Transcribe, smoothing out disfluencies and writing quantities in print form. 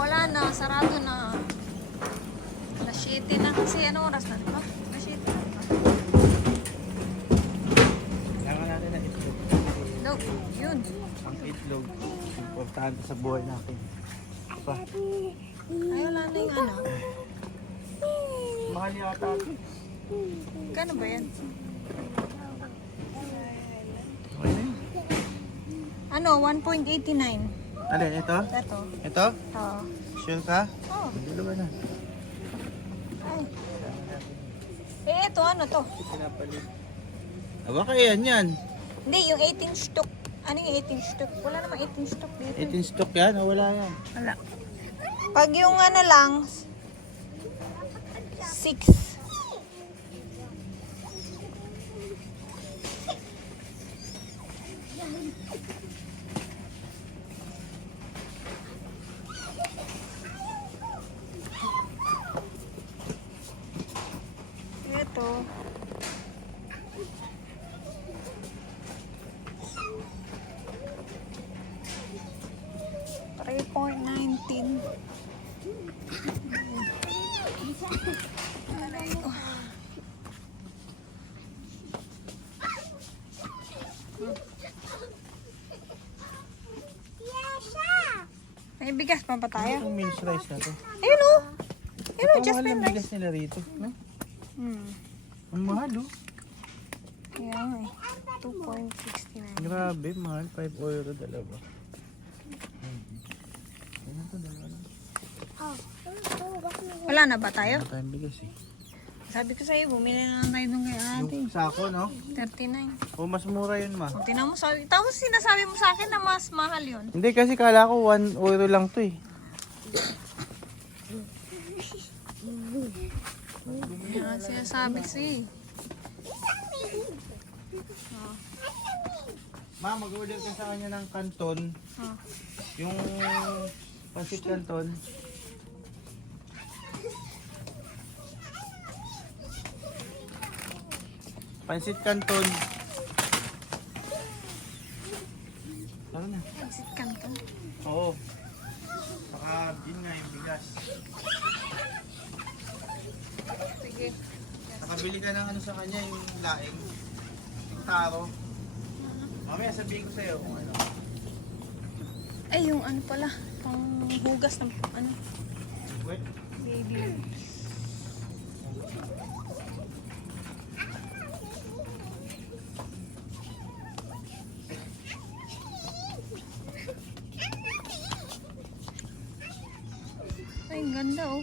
Wala na. Sarado na. Alas 7 na kasi. Ano oras na? Diba? Alas 7 na. Kailangan natin ng itlog. Itlog. Yun. Ang itlog, importante sa buhay natin. Pa. Ay, wala na yung ano. Mahal yata ito. Kano ba yan? Okay na yun. Ano? 1.89. Alin, ito? Ito. Ito? Oo. Sure ka? Oh. Dalawa na. Ay. Ito ano to? Pinapalit. Baka yan yan. Hindi, yung 18 stock. Ano yung 18 stock? Wala namang 18 stock dito. 18 stock yan o wala yan? Wala. Pag yung ano lang, 6. Ito. $3.19. May bigas pa ba tayo? Itong meals rice na to. Ayun o! Ayun o, Ang just mahal ng rice. bigas nila rito. No? Ang mahal oh. Kaya nga eh. 2.69. Grabe, mahal. 5 euro dalawa. Ano to, dalawa lang. Wala na ba tayo? Wala tayong bigas eh. Sabi ko sa'yo, bumili na lang tayo nung kay ate. Yung sako, no? 39. O mas mura yun, ma. O, tinan mo, tapos sinasabi mo sa akin na mas mahal yun. Hindi, kasi kala ko 1 euro lang to eh. Yan, sinasabi ko sa'yo. Ma, mag-order ka sa kanya ng canton. Oh. Yung pancit canton. Pancit canton. Tara na. Exit kanto. Oo. Baka din nga yung bigas. Sige. Nakabili ka ng ano sa kanya, yung laing. Yung taro. Mamaya sabihin ko sa'yo kung ano. Ay, yung ano pala. Pang hugas ng ano. Wait. Baby. Ay, ang ganda oh.